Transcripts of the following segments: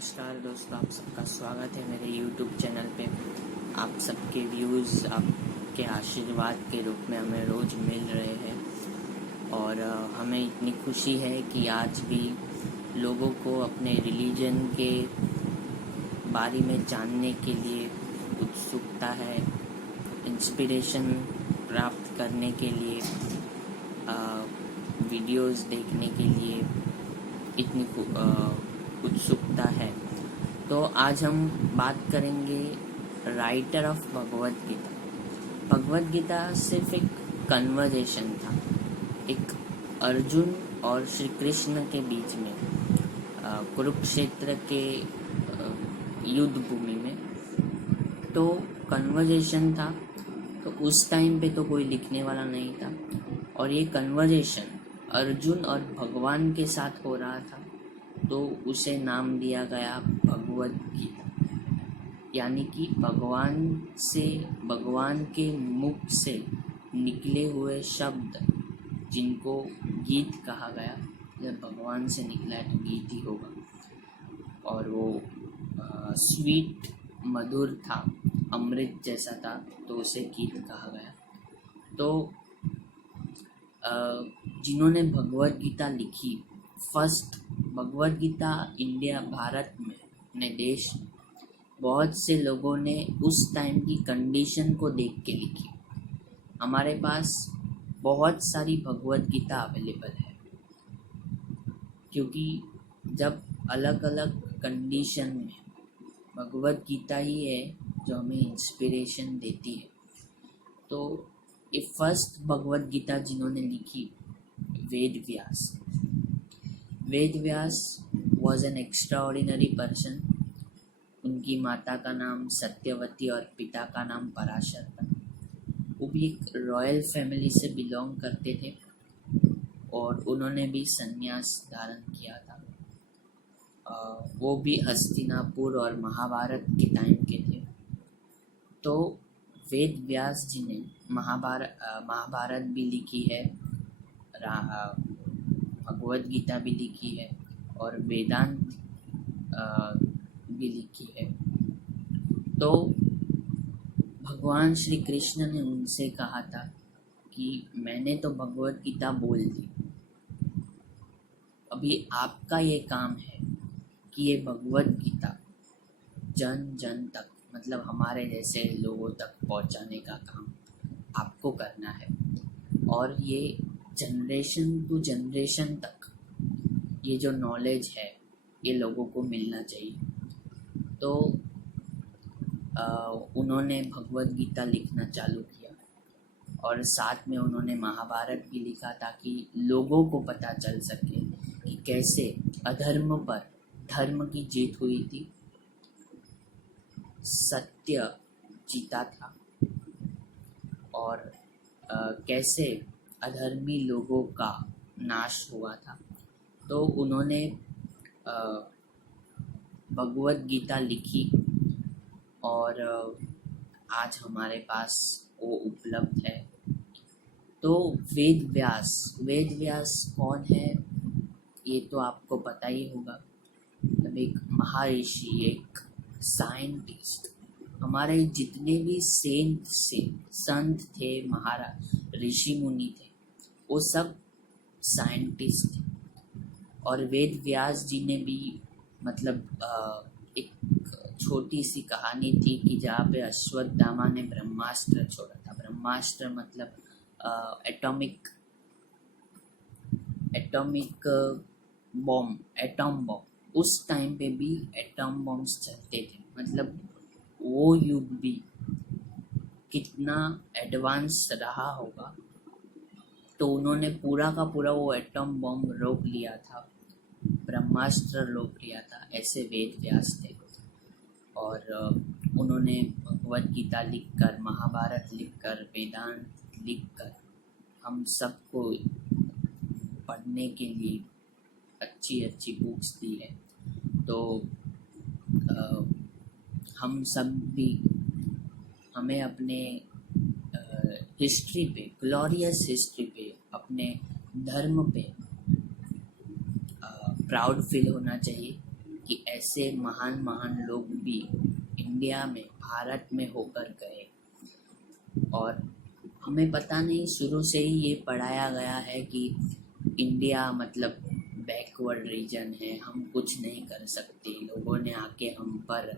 नमस्कार दोस्तों, आप सबका स्वागत है मेरे YouTube चैनल पे। आप सबके व्यूज़ आपके आशीर्वाद के रूप में हमें रोज़ मिल रहे हैं और हमें इतनी खुशी है कि आज भी लोगों को अपने रिलीजन के बारे में जानने के लिए उत्सुकता है, इंस्पिरेशन प्राप्त करने के लिए, वीडियोस देखने के लिए इतनी उत्सुकता है। तो आज हम बात करेंगे राइटर ऑफ भगवद गीता। भगवद गीता सिर्फ एक कन्वर्जेशन था, एक अर्जुन और श्री कृष्ण के बीच में, कुरुक्षेत्र के युद्ध भूमि में। तो कन्वर्जेशन था, तो उस टाइम पे तो कोई लिखने वाला नहीं था और ये कन्वर्जेशन अर्जुन और भगवान के साथ हो रहा था, तो उसे नाम दिया गया भगवद गीता। यानी कि भगवान के मुख से निकले हुए शब्द जिनको गीत कहा गया, जब भगवान से निकला है तो गीत ही होगा। और वो स्वीट मधुर था, अमृत जैसा था, तो उसे गीत कहा गया। तो जिन्होंने भगवद गीता लिखी, फर्स्ट भगवद गीता इंडिया, भारत में, अपने देश में बहुत से लोगों ने उस टाइम की कंडीशन को देख के लिखी। हमारे पास बहुत सारी भगवद गीता अवेलेबल है, क्योंकि जब अलग अलग कंडीशन में भगवद गीता ही है जो हमें इंस्पिरेशन देती है। तो ये फर्स्ट भगवद गीता जिन्होंने लिखी, Ved Vyas. Ved Vyas was an extraordinary person. उनकी माता का नाम सत्यवती और पिता का नाम पराशर था। वो भी एक रॉयल फैमिली से बिलोंग करते थे और उन्होंने भी संन्यास धारण किया था। वो भी हस्तिनापुर और महाभारत के टाइम के थे। तो वेद व्यास जी ने महाभारत भी लिखी है, भगवद गीता भी लिखी है और वेदांत भी लिखी है। तो भगवान श्री कृष्ण ने उनसे कहा था कि मैंने तो भगवद गीता बोल दी, अभी आपका ये काम है कि ये भगवद गीता जन जन तक, मतलब हमारे जैसे लोगों तक पहुंचाने का काम आपको करना है। और ये जनरेशन टू जनरेशन तक ये जो नॉलेज है ये लोगों को मिलना चाहिए। तो उन्होंने भगवद गीता लिखना चालू किया और साथ में उन्होंने महाभारत भी लिखा, ताकि लोगों को पता चल सके कि कैसे अधर्म पर धर्म की जीत हुई थी, सत्य जीता था और कैसे अधर्मी लोगों का नाश हुआ था। तो उन्होंने भगवद गीता लिखी और आज हमारे पास वो उपलब्ध है। तो वेद व्यास कौन है ये तो आपको पता ही होगा। मतलब एक महर्षि, एक साइंटिस्ट। हमारे जितने भी संत थे, ऋषि मुनि थे, वो सब साइंटिस्ट थे। और वेद व्यास जी ने भी, मतलब एक छोटी सी कहानी थी कि जहाँ पे अश्वत्थामा ने ब्रह्मास्त्र छोड़ा था। ब्रह्मास्त्र मतलब एटॉमिक बॉम्ब, एटॉम बॉम्ब। उस टाइम पे भी एटॉम बॉम्ब्स चलते थे, मतलब वो युग भी कितना एडवांस रहा होगा। तो उन्होंने पूरा का पूरा वो एटॉम बॉम्ब रोक लिया था, ब्रह्मास्त्र रोक लिया था। ऐसे वेद व्यास थे। और उन्होंने भगवद गीता लिखकर, महाभारत लिखकर, वेदांत लिखकर हम सबको पढ़ने के लिए अच्छी अच्छी बुक्स दी है। तो हम सब भी, हमें अपने हिस्ट्री पे, ग्लोरियस हिस्ट्री पे, अपने धर्म पे प्राउड फील होना चाहिए कि ऐसे महान महान लोग भी इंडिया में, भारत में होकर गए। और हमें पता नहीं, शुरू से ही ये पढ़ाया गया है कि इंडिया मतलब बैकवर्ड रीजन है, हम कुछ नहीं कर सकते, लोगों ने आके हम पर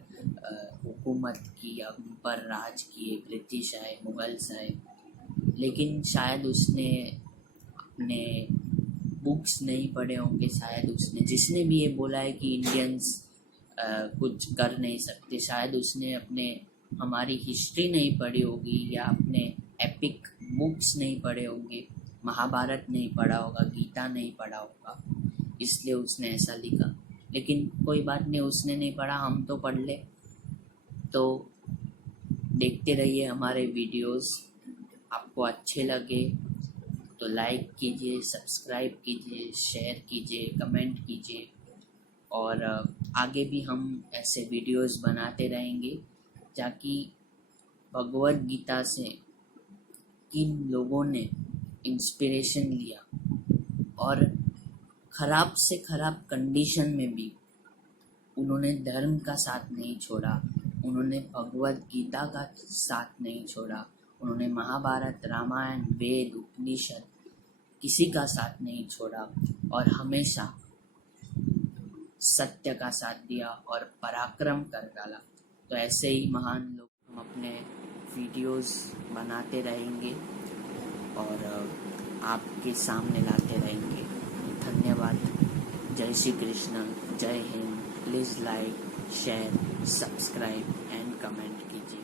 हुकूमत की, हम पर राज किए, ब्रिटिश आए, मुगल्स आए। लेकिन शायद उसने अपने बुक्स नहीं पढ़े होंगे, शायद उसने, जिसने भी ये बोला है कि इंडियंस कुछ कर नहीं सकते, शायद उसने अपने हमारी हिस्ट्री नहीं पढ़ी होगी या अपने एपिक बुक्स नहीं पढ़े होंगे, महाभारत नहीं पढ़ा होगा, गीता नहीं पढ़ा होगा, इसलिए उसने ऐसा लिखा। लेकिन कोई बात नहीं, उसने नहीं पढ़ा, हम तो पढ़ ले। तो देखते रहिए हमारे वीडियोस, आपको अच्छे लगे तो लाइक कीजिए, सब्सक्राइब कीजिए, शेयर कीजिए, कमेंट कीजिए। और आगे भी हम ऐसे वीडियोस बनाते रहेंगे ताकि भगवद गीता से किन लोगों ने इंस्पिरेशन लिया और ख़राब से ख़राब कंडीशन में भी उन्होंने धर्म का साथ नहीं छोड़ा, उन्होंने भगवद गीता का साथ नहीं छोड़ा, उन्होंने महाभारत, रामायण, वेद, उपनिषद किसी का साथ नहीं छोड़ा और हमेशा सत्य का साथ दिया और पराक्रम कर डाला। तो ऐसे ही महान लोग हम अपने वीडियोस बनाते रहेंगे और आपके सामने लाते रहेंगे। धन्यवाद। जय श्री कृष्ण, जय Hind. Please like, share, subscribe and comment कीजिए।